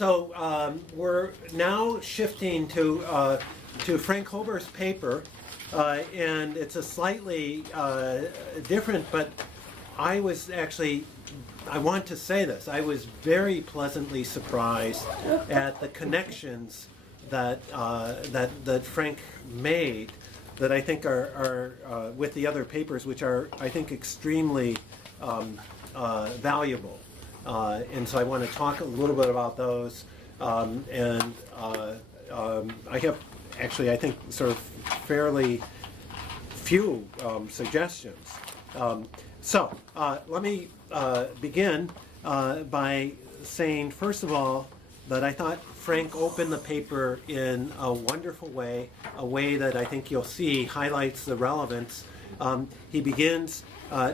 We're now shifting to Frank Hoeber's paper, and it's a slightly different, but I want to say this, I was very pleasantly surprised at the connections that Frank made that I think are with the other papers, which are, I think, extremely valuable. And so I want to talk a little bit about those. I have actually, I think, sort of fairly few suggestions. Let me begin by saying, first of all, that I thought Frank opened the paper in a wonderful way, a way that I think you'll see highlights the relevance. He begins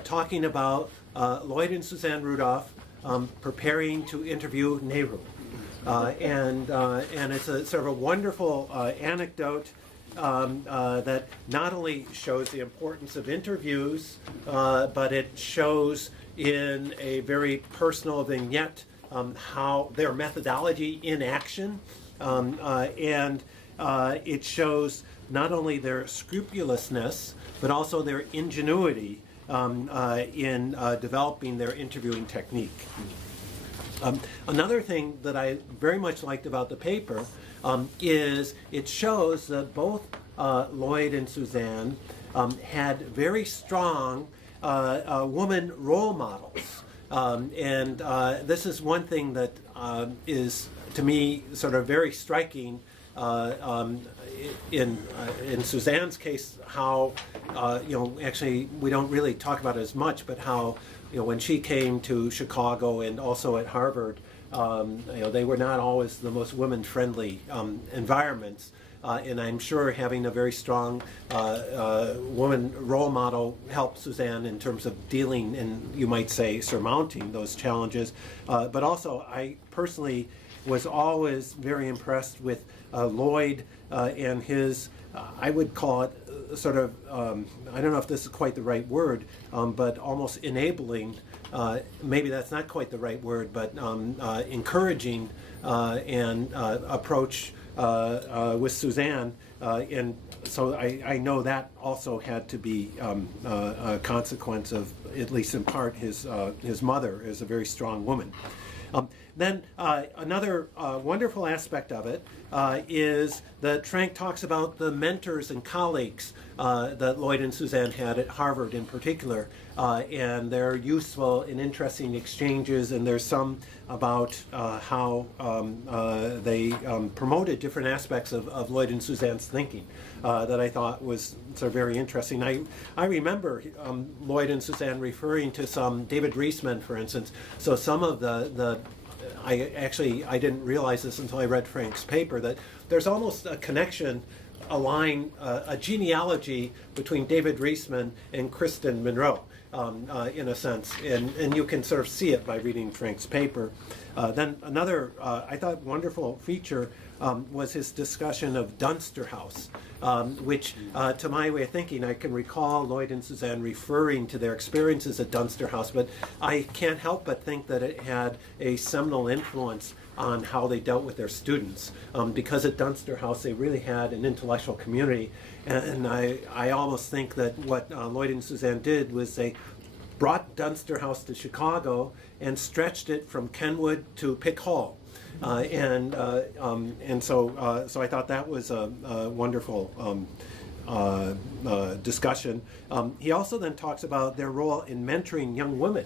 talking about Lloyd and Suzanne Rudolph preparing to interview Nehru. And it's a sort of a wonderful anecdote that not only shows the importance of interviews, but it shows in a very personal vignette how their methodology in action, and it shows not only their scrupulousness, but also their ingenuity in developing their interviewing technique. Another thing that I very much liked about the paper is it shows that both Lloyd and Suzanne had very strong woman role models. This is one thing that is, to me, sort of very striking in Suzanne's case, how actually we don't really talk about it as much, but how when she came to Chicago and also at Harvard, they were not always the most women-friendly environments. And I'm sure having a very strong woman role model helped Suzanne in terms of dealing and, you might say, surmounting those challenges. But also, I personally was always very impressed with Lloyd and his, I would call it sort of, I don't know if this is quite the right word, but almost enabling, maybe that's not quite the right word, but encouraging and approach with Suzanne, and so I know that also had to be a consequence of, at least in part, his mother is a very strong woman. Then another wonderful aspect of it is that Frank talks about the mentors and colleagues that Lloyd and Suzanne had at Harvard in particular, and their useful and interesting exchanges, and there's some about how they promoted different aspects of Lloyd and Suzanne's thinking that I thought was sort of very interesting. I remember Lloyd and Suzanne referring to some David Reisman, for instance, so some of I didn't realize this until I read Frank's paper, that there's almost a connection, a line, a genealogy between David Reisman and Kristen Monroe, in a sense, and you can sort of see it by reading Frank's paper. Then another, I thought, wonderful feature was his discussion of Dunster House, which, to my way of thinking, I can recall Lloyd and Suzanne referring to their experiences at Dunster House, but I can't help but think that it had a seminal influence on how they dealt with their students, because at Dunster House they really had an intellectual community, and I almost think that what Lloyd and Suzanne did was they brought Dunster House to Chicago and stretched it from Kenwood to Pick Hall. So I thought that was a wonderful discussion. He also then talks about their role in mentoring young women,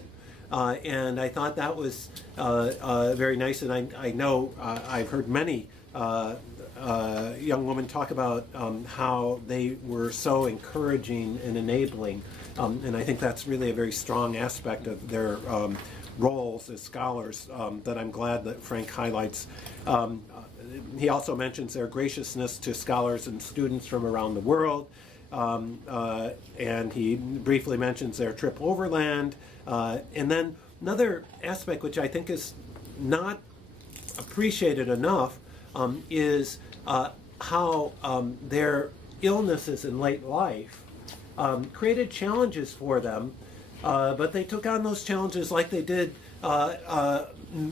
and I thought that was very nice. And I know I've heard many young women talk about how they were so encouraging and enabling, and I think that's really a very strong aspect of their roles as scholars that I'm glad that Frank highlights. He also mentions their graciousness to scholars and students from around the world, and he briefly mentions their trip overland. And then another aspect which I think is not appreciated enough is how their illnesses in late life created challenges for them, but they took on those challenges like they did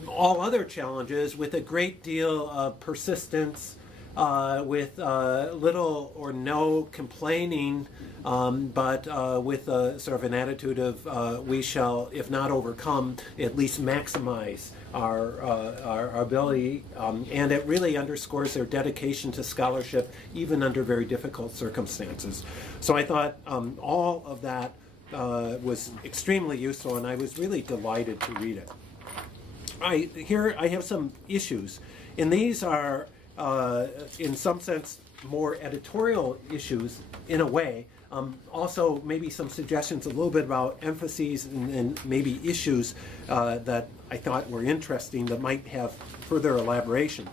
all other challenges with a great deal of persistence, with little or no complaining, but with a sort of an attitude of we shall, if not overcome, at least maximize our ability, and it really underscores their dedication to scholarship even under very difficult circumstances. So I thought all of that was extremely useful, and I was really delighted to read it. Here I have some issues, and these are in some sense more editorial issues in a way. Also maybe some suggestions a little bit about emphases and maybe issues that I thought were interesting that might have further elaboration.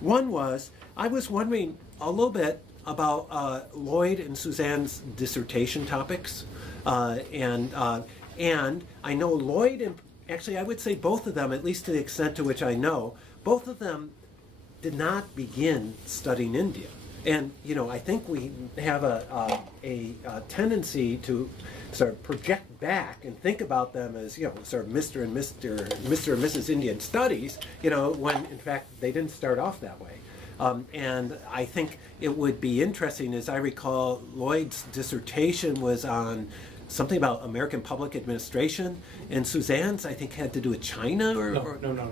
One was, I was wondering a little bit about Lloyd and Suzanne's dissertation topics. And I know Lloyd, and actually I would say both of them, at least to the extent to which I know, both of them did not begin studying India. And, I think we have a tendency to sort of project back and think about them as, sort of Mr. and Mrs. Indian Studies, when in fact they didn't start off that way. And I think it would be interesting, as I recall, Lloyd's dissertation was on something about American public administration, and Suzanne's, I think, had to do with China, No.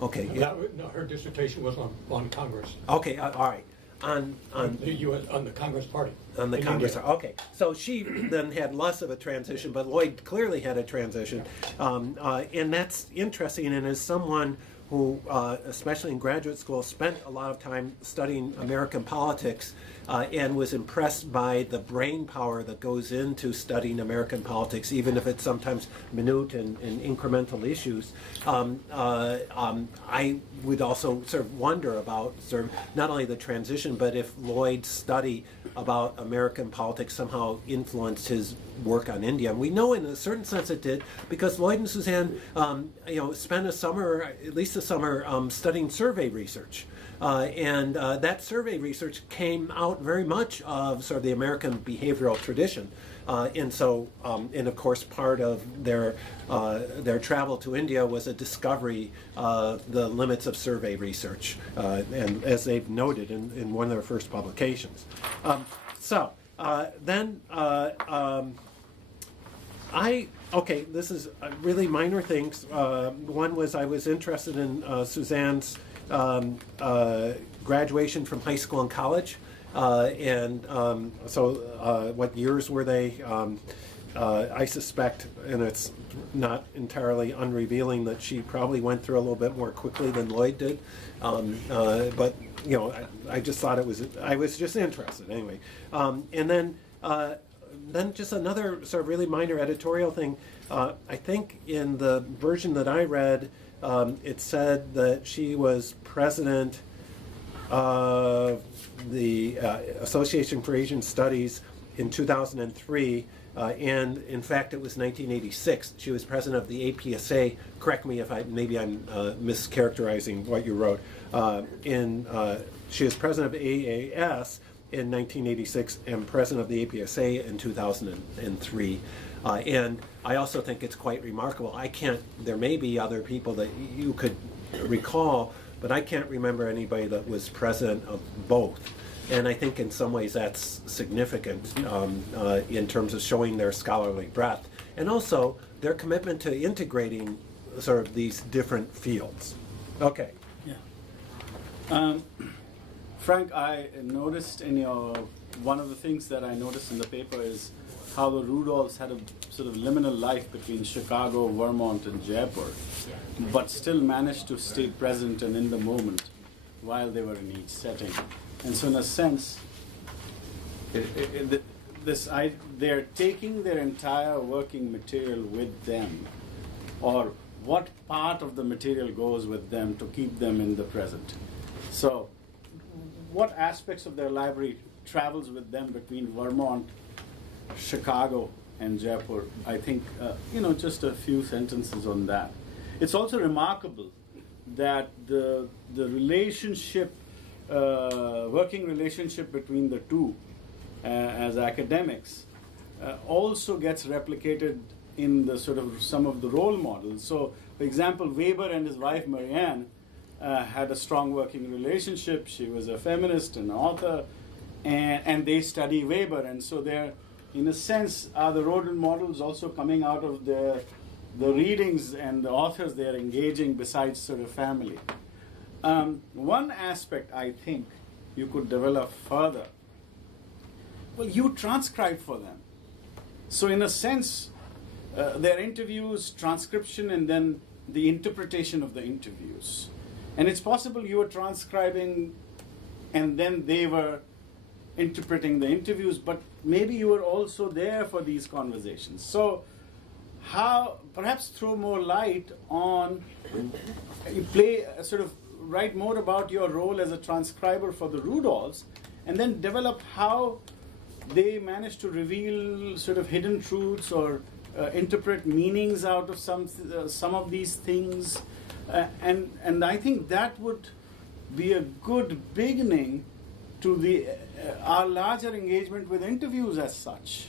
Okay. No, her dissertation was on Congress. Okay, all right. On the U.S. on the Congress Party. On the in Congress. India. Okay, so she then had less of a transition, but Lloyd clearly had a transition, and that's interesting. And as someone who, especially in graduate school, spent a lot of time studying American politics and was impressed by the brain power that goes into studying American politics, even if it's sometimes minute and incremental issues. I would also sort of wonder about sort of not only the transition, but if Lloyd's study about American politics somehow influenced his work on India. And we know in a certain sense it did, because Lloyd and Suzanne, spent a summer, at least a summer, studying survey research. And that survey research came out very much of sort of the American behavioral tradition. And so, and of course, part of their travel to India was a discovery of the limits of survey research, and as they've noted in one of their first publications. This is really minor things. One was I was interested in Suzanne's graduation from high school and college. What years were they? I suspect, and it's not entirely unrevealing, that she probably went through a little bit more quickly than Lloyd did. But I just thought I was just interested anyway. And then just another sort of really minor editorial thing. I think in the version that I read, it said that she was president of the Association for Asian Studies in 2003, and in fact it was 1986. She was president of the APSA. Correct me if I'm mischaracterizing what you wrote. She was president of AAS in 1986 and president of the APSA in 2003. And I also think it's quite remarkable. There may be other people that you could recall, but I can't remember anybody that was president of both. And I think in some ways that's significant in terms of showing their scholarly breadth and also their commitment to integrating sort of these different fields. Okay. Yeah. Frank, I noticed one of the things that I noticed in the paper is how the Rudolphs had a sort of liminal life between Chicago, Vermont, and Jaipur, but still managed to stay present and in the moment while they were in each setting. And so in a sense, they're taking their entire working material with them, or what part of the material goes with them to keep them in the present. So what aspects of their library travels with them between Vermont, Chicago, and Jaipur? I think, just a few sentences on that. It's also remarkable that the relationship, working relationship between the two as academics also gets replicated in the sort of some of the role models. So For example, Weber and his wife Marianne had a strong working relationship. She was a feminist and author, and they study Weber, and so they're, in a sense, are the role models also coming out of the readings and the authors they are engaging besides sort of family. One aspect I think you could develop further, well, you transcribe for them. So in a sense, their interviews, transcription, and then the interpretation of the interviews. And it's possible you were transcribing and then they were interpreting the interviews, but maybe you were also there for these conversations. So how, perhaps throw more light on, you sort of write more about your role as a transcriber for the Rudolphs, and then develop how they managed to reveal sort of hidden truths or interpret meanings out of some of these things, and I think that would be a good beginning to our larger engagement with interviews as such.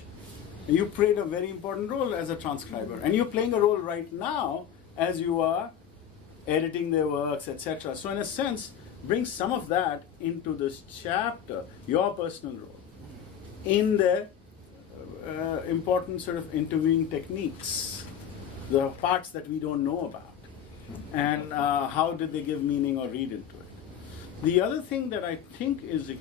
You played a very important role as a transcriber, and you're playing a role right now as you are editing their works, etc. So in a sense, bring some of that into this chapter, your personal role, in the important sort of interviewing techniques, the parts that we don't know about, and how did they give meaning or read into it. The other thing that I think is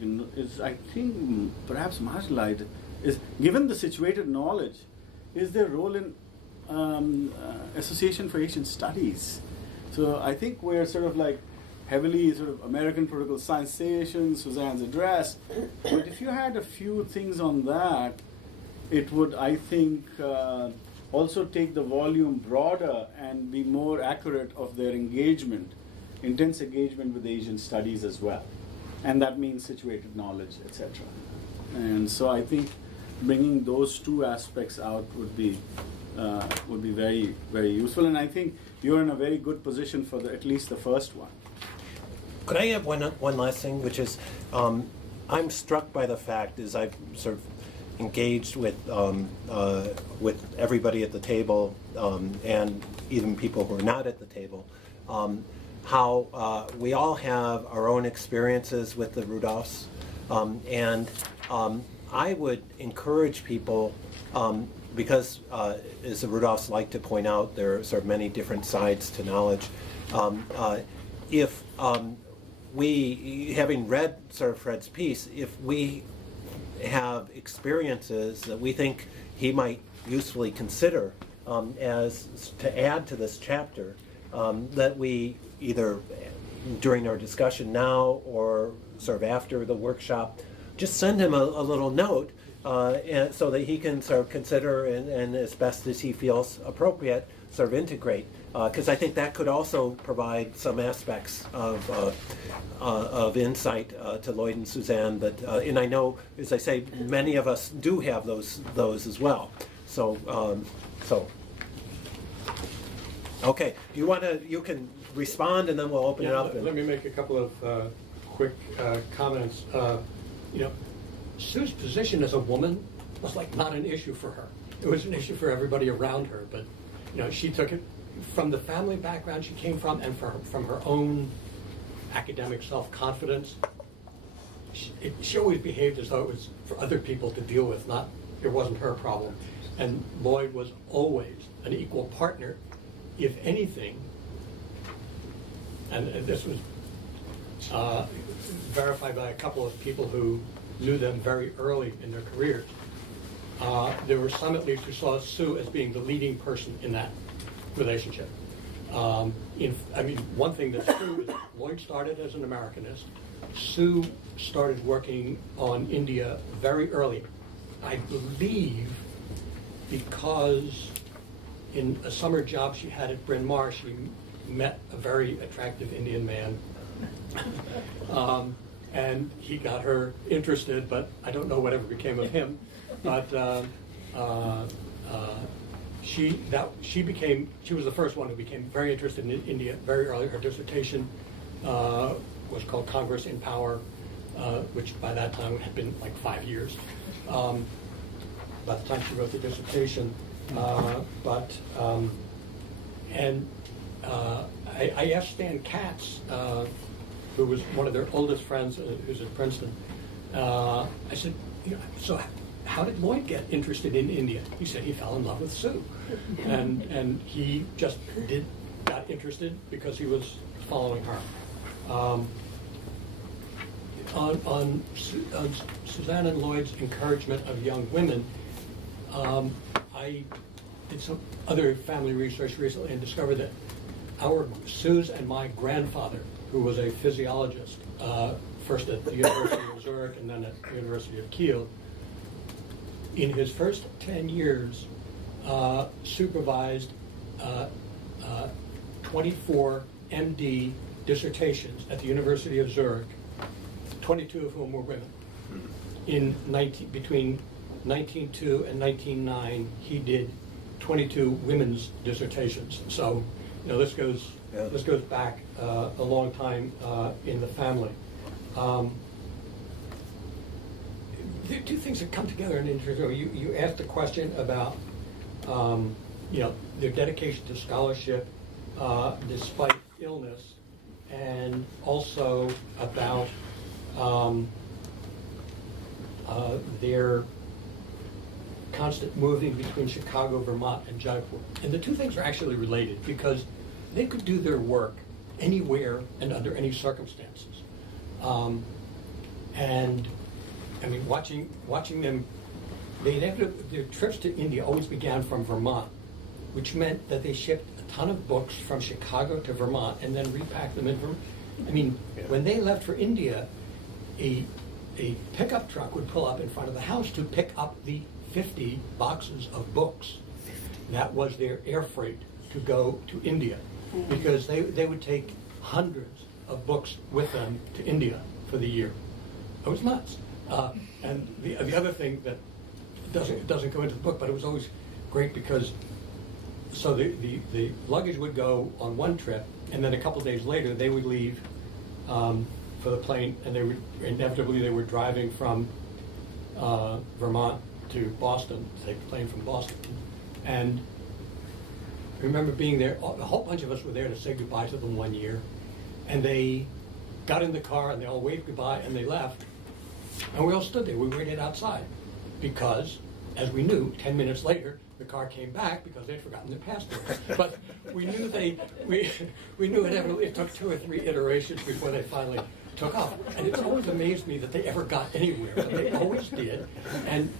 perhaps marginalized is, given the situated knowledge, is their role in Association for Asian Studies. So I think we're sort of like heavily sort of American political scienceation, Suzanne's address, but if you had a few things on that, it would, I think, also take the volume broader and be more accurate of their engagement, intense engagement with Asian studies as well. And that means situated knowledge, etc. And so I think bringing those two aspects out would be very, very useful. And I think you're in a very good position for at least the first one. Could I have one last thing, which is, I'm struck by the fact, as I've sort of engaged with everybody at the table, and even people who are not at the table, how we all have our own experiences with the Rudolphs, and I would encourage people, because as the Rudolphs like to point out, there are sort of many different sides to knowledge. If we, having read sort of Fred's piece, if we have experiences that we think he might usefully consider as to add to this chapter, that we either during our discussion now or sort of after the workshop, just send him a little note and so that he can sort of consider and as best as he feels appropriate, sort of integrate. Because I think that could also provide some aspects of insight to Lloyd and Suzanne. That and I know, as I say, many of us do have those as well. So okay. You can respond, and then we'll open it up. Let me make a couple of quick comments. Sue's position as a woman was like not an issue for her. It was an issue for everybody around her, but she took it from the family background she came from and from her own academic self-confidence. She always behaved as though it was for other people to deal with, it wasn't her problem. And Lloyd was always an equal partner, if anything, and this was verified by a couple of people who knew them very early in their careers. There were some at least who saw Sue as being the leading person in that relationship. One thing that's true is Lloyd started as an Americanist. Sue started working on India very early. I believe because in a summer job she had at Bryn Mawr, she met a very attractive Indian man. And he got her interested, but I don't know whatever became of him. But she was the first one who became very interested in India very early. Her dissertation was called Congress in Power, which by that time had been like 5 years. By the time she wrote the dissertation, and I asked Stan Katz, who was one of their oldest friends, who's at Princeton. I said, so how did Lloyd get interested in India? He said he fell in love with Sue, and he just got interested because he was following her. On Suzanne and Lloyd's encouragement of young women, I did some other family research recently and discovered that Sue's and my grandfather, who was a physiologist, first at the University of Zurich and then at the University of Kiel, in his first 10 years, supervised 24 MD dissertations at the University of Zurich, 22 of whom were women. Between 1902 and 1909, he did 22 women's dissertations. So, this goes back a long time in the family. There are two things that come together in interview. You asked a question about their dedication to scholarship despite illness, and also about their constant moving between Chicago, Vermont, and Jaipur. And the two things are actually related because they could do their work anywhere and under any circumstances. And I mean, watching them, their trips to India always began from Vermont, which meant that they shipped a ton of books from Chicago to Vermont and then repacked them in Vermont. I mean, when they left for India, a pickup truck would pull up in front of the house to pick up the 50 boxes of books. That was their air freight to go to India, because they would take hundreds of books with them to India for the year. It was nuts. And the other thing that doesn't go into the book, but it was always great because the luggage would go on one trip, and then a couple days later they would leave for the plane, and they were driving from Vermont to Boston, take the plane from Boston. And I remember being there, a whole bunch of us were there to say goodbye to them one year, and they got in the car and they all waved goodbye and they left, and we all stood there. We waited outside because, as we knew, 10 minutes later the car came back because they'd forgotten their passports. But we knew we knew it took 2 or 3 iterations before they finally took off. And it's always amazed me that they ever got anywhere, but they always did. And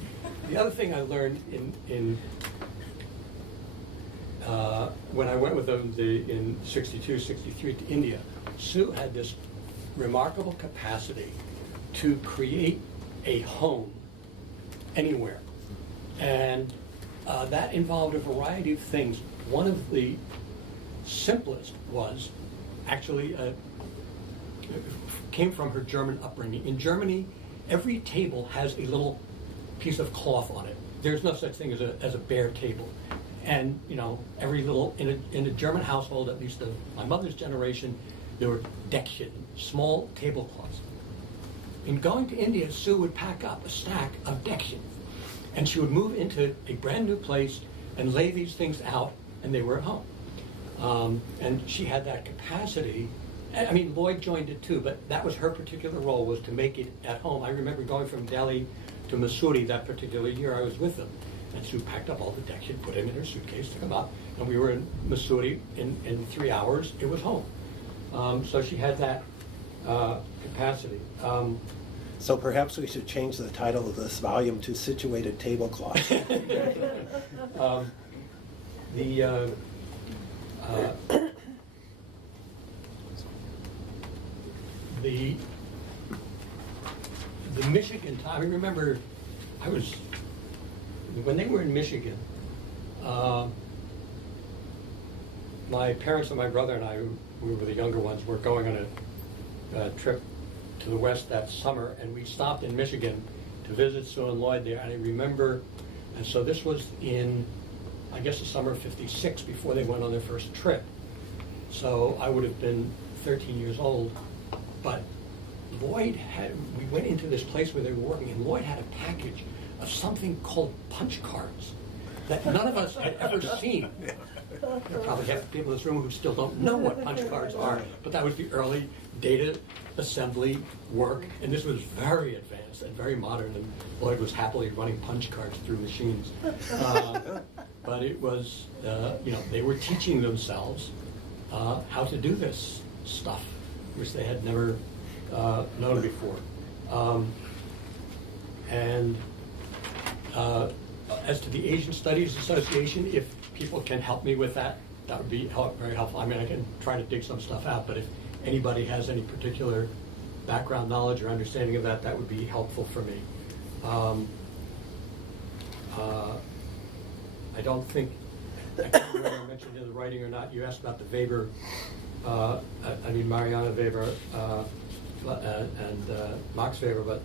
the other thing I learned in when I went with them in 62, 63 to India, Sue had this remarkable capacity to create a home anywhere. And that involved a variety of things. One of the simplest was actually came from her German upbringing. In Germany, every table has a little piece of cloth on it. There's no such thing as a bare table. And every little in a German household, at least of my mother's generation, there were Deckchen, small tablecloths. In going to India, Sue would pack up a stack of Deckchen, and she would move into a brand new place and lay these things out, and they were at home. And she had that capacity. I mean, Lloyd joined it too, but that was her particular role, was to make it at home. I remember going from Delhi to Missouri that particular year I was with them. And Sue packed up all the Deckchen, put them in her suitcase, took them up, and we were in Missouri in 3 hours. It was home. So she had that capacity. So perhaps we should change the title of this volume to Situated Tablecloth. The Michigan time, I remember when they were in Michigan, my parents and my brother and I, we were the younger ones, were going on a trip to the West that summer, and we stopped in Michigan to visit Sue and Lloyd there. And I remember, and so this was in, I guess, the summer of '56, before they went on their first trip. So I would have been 13 years old. But we went into this place where they were working, and Lloyd had a package of something called punch cards. that none of us had ever seen. There are probably half the people in this room who still don't know what punch cards are, but that was the early data assembly work, and this was very advanced and very modern, and Lloyd was happily running punch cards through machines. But it was, they were teaching themselves how to do this stuff, which they had never known before. As to the Asian Studies Association, if people can help me with that, that would be very helpful. I mean, I can try to dig some stuff out, but if anybody has any particular background knowledge or understanding of that, that would be helpful for me. I don't think, I can't remember whether I mentioned in the writing or not, you asked about the Weber, Mariana Weber and Max Weber, but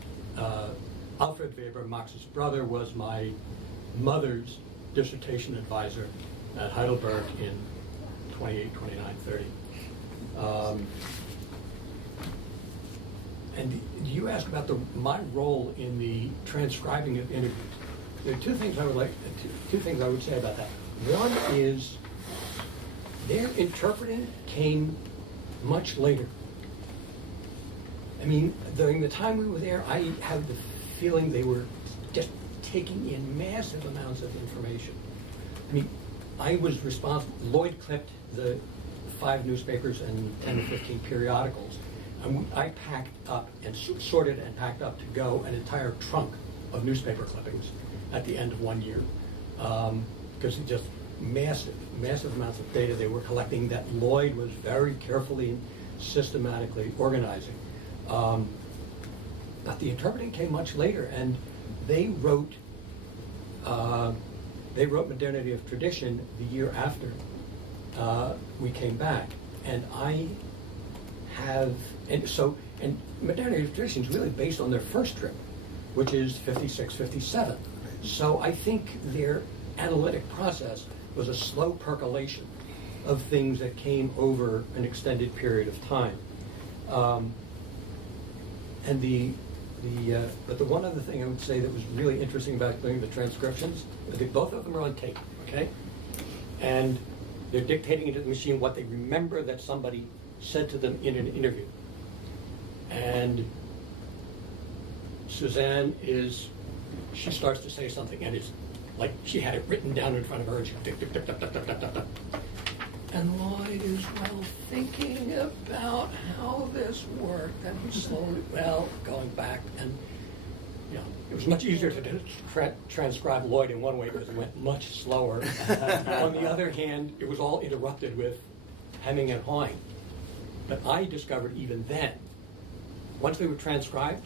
Alfred Weber, Max's brother, was my mother's dissertation advisor at Heidelberg in 28, 29, 30. And you asked about my role in the transcribing of interviews. There are two things I would say about that. One is their interpreting came much later. I mean, during the time we were there, I have the feeling they were just taking in massive amounts of information. I mean, I was responsible. Lloyd clipped the 5 newspapers and 10 to 15 periodicals. And I packed up and sorted and packed up to go an entire trunk of newspaper clippings at the end of 1 year. Because it just massive amounts of data they were collecting that Lloyd was very carefully and systematically organizing. But the interpreting came much later, and they wrote Modernity of Tradition the year after we came back, and Modernity of Tradition is really based on their first trip, which is 56, 57. So I think their analytic process was a slow percolation of things that came over an extended period of time. But the one other thing I would say that was really interesting about doing the transcriptions, both of them are on tape, okay? And they're dictating into the machine what they remember that somebody said to them in an interview. And Suzanne she starts to say something, and it's like she had it written down in front of her, and she goes, tick, tick, tick, tick, tick, tick, tick, tick. And Lloyd is thinking about how this worked, and he's slowly, going back, and it was much easier to transcribe Lloyd in one way because it went much slower. On the other hand, it was all interrupted with hemming and hawing. But I discovered even then, once they were transcribed,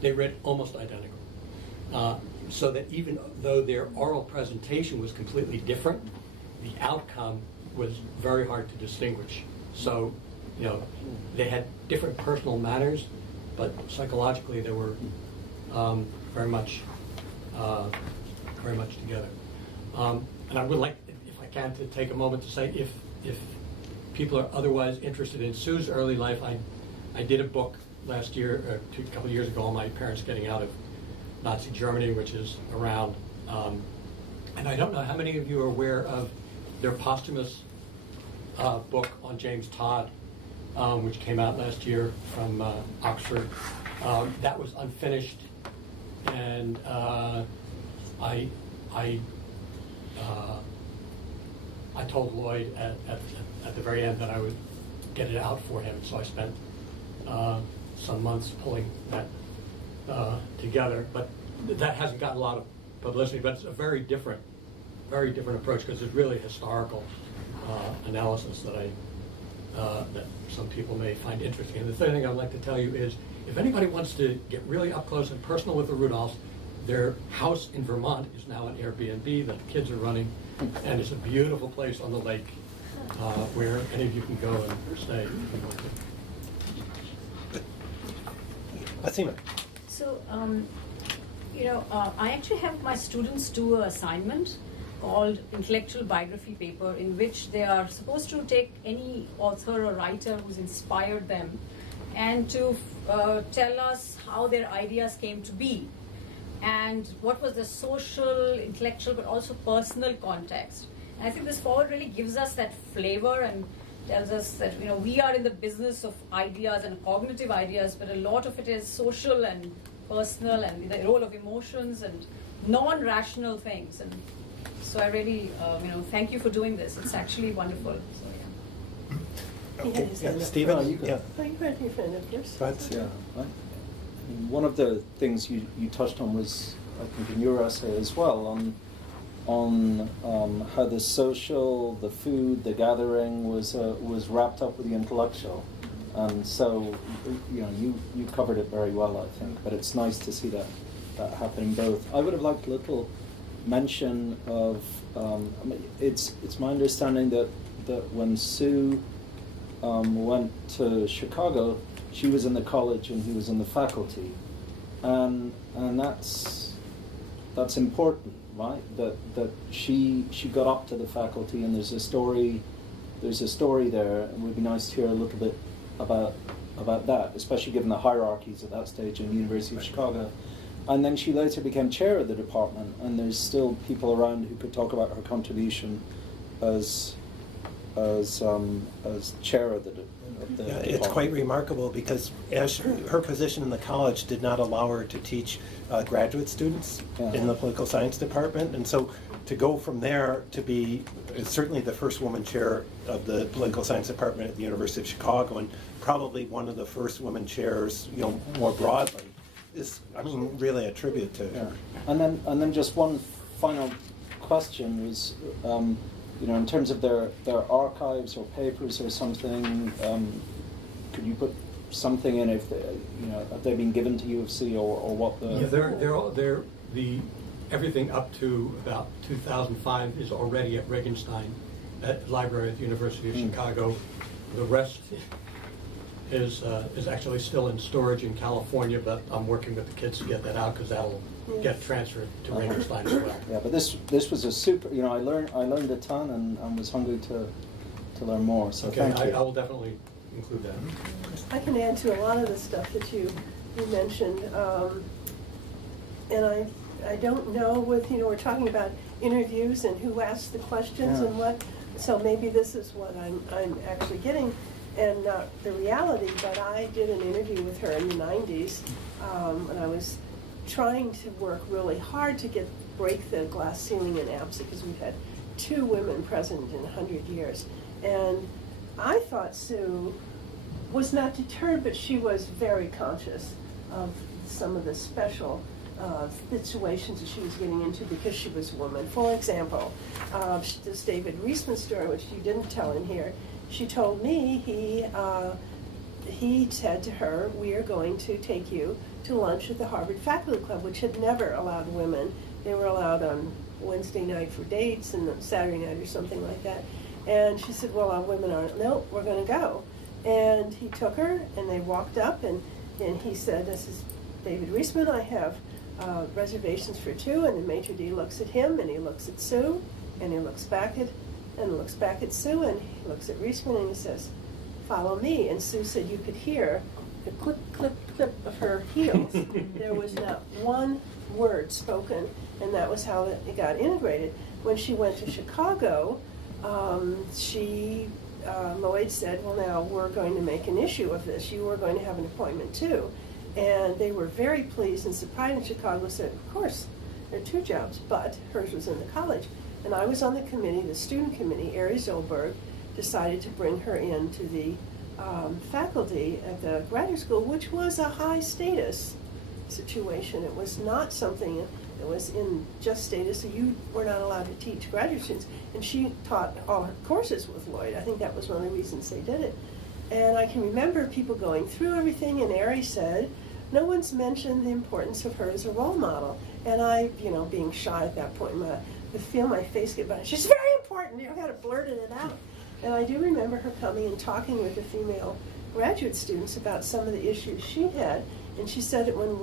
they read almost identical. So that even though their oral presentation was completely different, the outcome was very hard to distinguish. So, they had different personal manners, but psychologically they were very much together. And I would like, if I can, to take a moment to say, if people are otherwise interested in Sue's early life, I did a book last year, a couple of years ago, on my parents getting out of Nazi Germany, which is around. And I don't know how many of you are aware of their posthumous book on James Todd, which came out last year from Oxford. That was unfinished, and I told Lloyd at the very end that I would get it out for him, so I spent some months pulling that together. But that hasn't gotten a lot of publicity, but it's a very different approach, because it's really historical analysis that some people may find interesting. And the third thing I'd like to tell you is, if anybody wants to get really up close and personal with the Rudolphs, their house in Vermont is now an Airbnb that the kids are running, and it's a beautiful place on the lake where any of you can go and stay. Asima. So, I actually have my students do an assignment called intellectual biography paper, in which they are supposed to take any author or writer who's inspired them and to tell us how their ideas came to be. and what was the social, intellectual, but also personal context. And I think this forward really gives us that flavor and tells us that we are in the business of ideas and cognitive ideas, but a lot of it is social and personal and the role of emotions and non-rational things. And so I really, thank you for doing this. It's actually wonderful. So, yeah. He had his hand up. Stephen? Oh, you go. Yeah. Oh, you had your hand up first. Go ahead. Yeah. I mean, one of the things you touched on was, I think, in your essay as well, on how the social, the food, the gathering was wrapped up with the intellectual, and so you covered it very well, I think. But it's nice to see that happening both. I would have liked a little mention of. It's my understanding that when Sue went to Chicago, she was in the college and he was in the faculty, and that's important, right? That she got up to the faculty, and there's a story there. It would be nice to hear a little bit about that, especially given the hierarchies at that stage in the University of Chicago. And then she later became chair of the department, and there's still people around who could talk about her contribution as chair of the department. It's quite remarkable because as her position in the college did not allow her to teach graduate students in the political science department, and so to go from there to be certainly the first woman chair of the political science department at the University of Chicago, and probably one of the first women chairs, more broadly, is, really a tribute to her. And then just one final question was, in terms of their archives or papers or something, could you put something in if have they been given to U of C or what the? Yeah, they're everything up to about 2005 is already at Regenstein, at the library at the University of Chicago. The rest is actually still in storage in California, but I'm working with the kids to get that out because that'll get transferred to Regenstein as well. Yeah, but this was a super. I learned a ton and was hungry to learn more. So Okay, thank you. I will definitely include that. I can add to a lot of the stuff that you mentioned, and I don't know with we're talking about interviews and who asks the questions and what. So maybe this is what I'm actually getting, and not the reality. But I did an interview with her in the '90s, and I was trying to work really hard to break the glass ceiling in APSA because we've had 2 women president in 100 years. And I thought Sue was not deterred, but she was very conscious of some of the special situations that she was getting into because she was a woman. For example, this David Reisman story, which you didn't tell in here, she told me he said to her, "We are going to take you to lunch at the Harvard Faculty Club," which had never allowed women. They were allowed on Wednesday night for dates and Saturday night or something like that. And she said, "Well, our women aren't." "No, we're going to go." And he took her, and they walked up, and he said, "This is David Reisman. I have reservations for 2." And the maitre d' looks at him, and he looks at Sue, and he looks back at Sue, and he looks at Reisman, and he says, "Follow me." And Sue said you could hear the clip, clip, clip of her heels. There was not one word spoken, and that was how it got integrated. When she went to Chicago, Lloyd said, "Well, now we're going to make an issue of this. You are going to have an appointment too." And they were very pleased and surprised. And Chicago said, "Of course, there are 2 jobs," but hers was in the college. And I was on the committee, the student committee. Ari Zolberg decided to bring her into the faculty at the graduate school, which was a high status situation. It was not something that was in just status, so you were not allowed to teach graduate students. And she taught all her courses with Lloyd. I think that was one of the reasons they did it. And I can remember people going through everything, and Ari said, "No one's mentioned the importance of her as a role model." And I, being shy at that point, I feel my face get burned. "She's very important." I kind of blurted it out. And I do remember her coming and talking with the female graduate students about some of the issues she had. And she said that when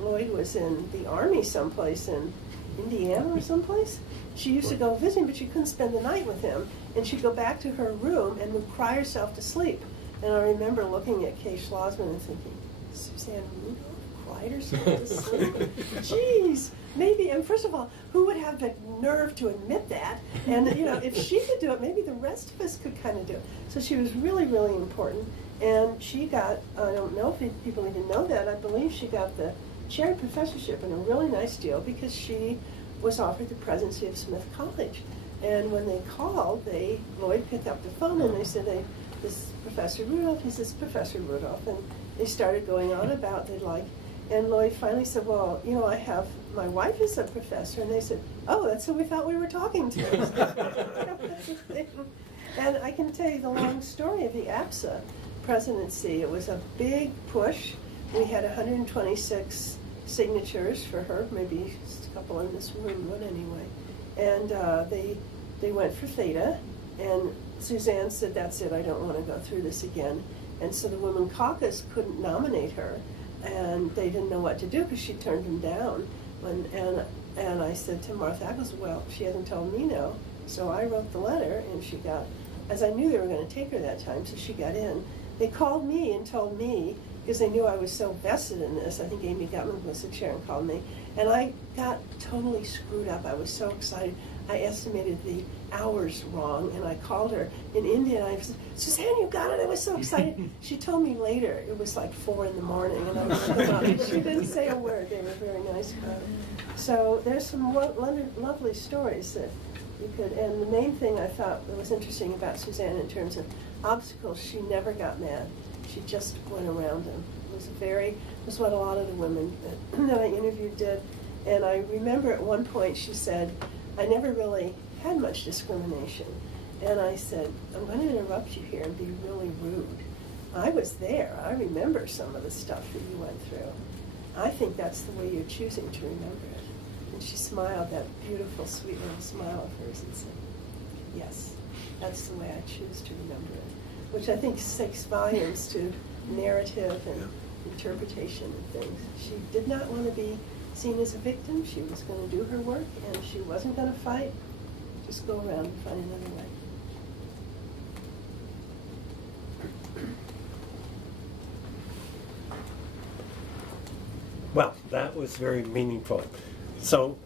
Lloyd was in the Army someplace in Indiana or someplace, she used to go visit him, but she couldn't spend the night with him. And she'd go back to her room and would cry herself to sleep. And I remember looking at Kay Schlossman and thinking, "Suzanne Rudolph cried herself to sleep. Jeez, maybe. And first of all, who would have the nerve to admit that? And if she could do it, maybe the rest of us could kind of do it. So she was really, really important. And she got, I don't know if people even know that, I believe she got the chair professorship and a really nice deal because she was offered the presidency of Smith College. And when they called, Lloyd picked up the phone and they said, this is Professor Rudolph. He says, Professor Rudolph. And they started going on about and Lloyd finally said, well, my wife is a professor. And they said, oh, that's who we thought we were talking to. And I can tell you the long story of the APSA presidency. It was a big push. We had 126 signatures for her, maybe a couple in this room would anyway. And they went for Theta, and Suzanne said, that's it, I don't want to go through this again. And so the Women Caucus couldn't nominate her, and they didn't know what to do because she turned them down. And I said to Martha Eccles, well, she hasn't told me no. So I wrote the letter, and she got, as I knew they were going to take her that time, so she got in. They called me and told me, because they knew I was so vested in this, I think Amy Gutman was the chair and called me, and I got totally screwed up. I was so excited. I estimated the hours wrong, and I called her in India, and I said, Suzanne, you got it? I was so excited. She told me later it was like 4 in the morning, and I was like, she didn't say a word. They were very nice about it. So there's some lovely stories that you could, and the main thing I thought that was interesting about Suzanne in terms of obstacles, she never got mad. She just went around them. It was what a lot of the women that I interviewed did. And I remember at one point she said, I never really had much discrimination. And I said, I'm going to interrupt you here and be really rude. I was there. I remember some of the stuff that you went through. I think that's the way you're choosing to remember it. And she smiled, that beautiful, sweet little smile of hers, and said, yes, that's the way I choose to remember it. Which I think speaks volumes to narrative and interpretation and things. She did not want to be seen as a victim. She was going to do her work, and she wasn't going to fight. Just go around and find another way. Well, that was very meaningful. So